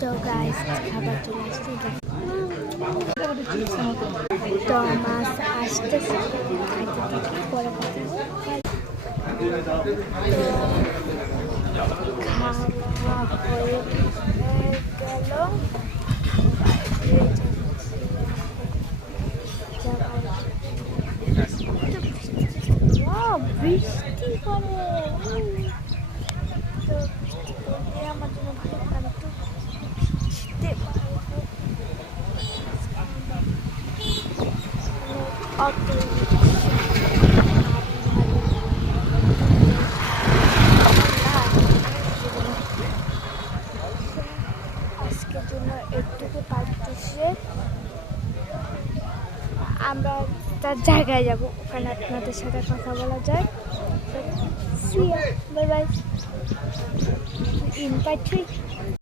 তো গাইস খাবার চলে আসছে, তো মাছ আসতেছে, খাইতে থাকি, পরে কথা হয়। খাওয়া হয়ে গেল, বৃষ্টি করে, তো বৃষ্টি করলে আমার জন্য ভালো, আমি তো ভিজতে পারবো। অত আজকের জন্য একটুকু পারতেছে, আমরা তার জায়গায় যাব, ওখানে আপনাদের সাথে কথা বলা যায়। Bye bye in part 3।